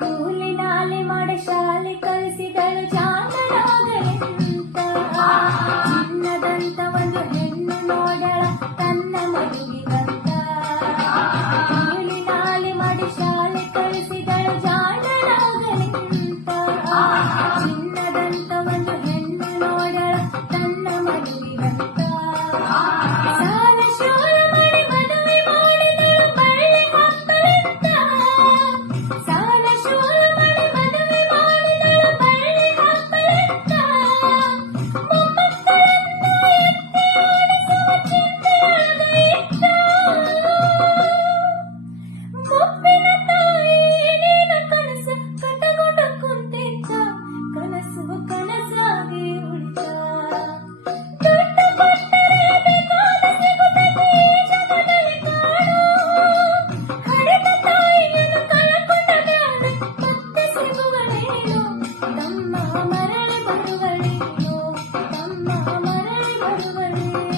ಕೂಲಿ ನಾಲಿ ಮಾಡಿ ಶಾಲೆ ಕಲಿಸಿದಳು ಜಾಣರಾಗಲೆಂತ ಚಿನ್ನದಂತ ಒಂದು ಹೆಣ್ಣು ನೋಡಳ ತನ್ನ ಮಗುವಿಗಂತ ಕೂಲಿ ನಾಲಿ ಮಾಡಿ ಶಾಲೆ ಕಲಿಸಿದಳು ಜಾಣರಾಗಲೆಂತ ಚಿನ್ನದಂತ ಒಂದು ಹೆಣ್ಣು ನೋಡಳ ತನ್ನ ಮಗುವಿಗಂತ ಸಾಲ ಶೂಲ ಮಾಡಿ ಮದುವೆ ಮಾಡಿದಳು ಬಳ್ಳಿ ಹಬ್ಬಲೆಂತ ಸಾಲ ಶೂಲ ಮಾಡಿ ಮದುವೆ ಮಾಡಿದಳು ಬಳ್ಳಿ ಹಬ್ಬಲೆಂತ ಮೊಮ್ಮಕ್ಕಳನ್ನ ಎತ್ತಿ ಆಡಿಸುವ ಚಿಂತೆಯೊಳಗ ಇದ್ದ ಮುಪ್ಪಿನ ತಾಯಿ ನೀನು ಕನಸು ಕಟ್ಟಗೊಂಡು ಕುಂತಿದ್ದ ಕನಸು ಕನಸಾಗಿ ಉಳಿದ ದುಡ್ಡು ಕೊಟ್ಟರೆ ಬೇಕಾದ ಸಿಗುತ್ತದೆ ಈ ಜಗದಲ್ಲಿ ಕಾಣೋ ಹಡೆದ ತಾಯಿಯನ್ನು ಕಳಕೊಂಡ ಮ್ಯಾಲೆ ಮತ್ತೆ ಸಿಗುವಳೇನೋ ತಮ್ಮ ಮರಳಿ ಬರುವಳೇನೋ ತಮ್ಮ ಮರಳಿ ಬರುವಳೇನೋ